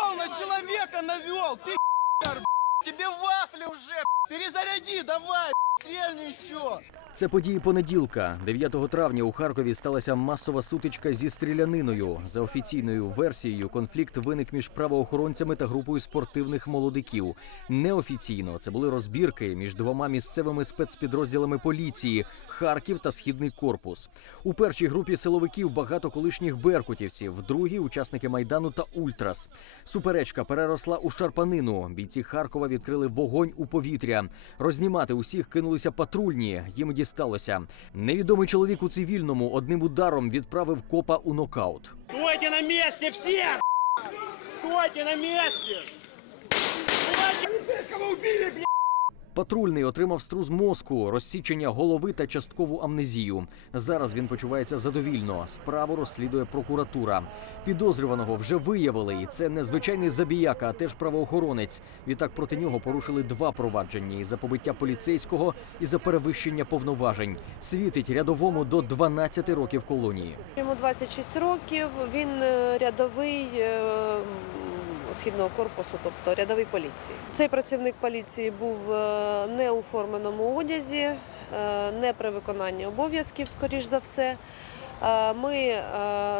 ствол на человека навел! Ты тебе вафли уже! Перезаряди, давай! Це події понеділка. 9 травня у Харкові сталася масова сутичка зі стріляниною. За офіційною версією, конфлікт виник між правоохоронцями та групою спортивних молодиків. Неофіційно це були розбірки між двома місцевими спецпідрозділами поліції Харків та Східний корпус. У першій групі силовиків багато колишніх беркутівців, в другій учасники майдану та Ультрас. Суперечка переросла у шарпанину. Бійці Харкова відкрили вогонь у повітря. Рознімати усіх кинулися патрульні. Їм дісталося. Невідомий чоловік у цивільному одним ударом відправив копа у нокаут. Стойте на місці всі! Стойте на месте! Патрульний отримав струс мозку, розсічення голови та часткову амнезію. Зараз він почувається задовільно. Справу розслідує прокуратура. Підозрюваного вже виявили, і це не звичайний забіяка, а теж правоохоронець. Відтак проти нього порушили два провадження і за побиття поліцейського і за перевищення повноважень. Світить рядовому до 12 років колонії. Йому 26 років. Він е, рядовий е, східного корпусу, тобто рядовий поліції. Цей працівник поліції був е, не у форменому одязі, е, не при виконанні обов'язків, скоріш за все. Е, Ми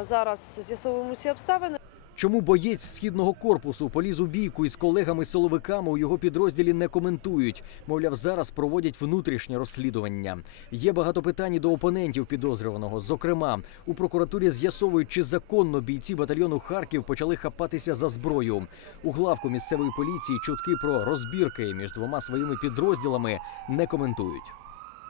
зараз з'ясовуємо всі обставини. Чому боєць східного корпусу поліз у бійку із колегами-силовиками у його підрозділі не коментують? Мовляв, зараз проводять внутрішнє розслідування. Є багато питань до опонентів підозрюваного. Зокрема, у прокуратурі з'ясовують, чи законно бійці батальйону Харків почали хапатися за зброю. У главку місцевої поліції чутки про розбірки між двома своїми підрозділами не коментують.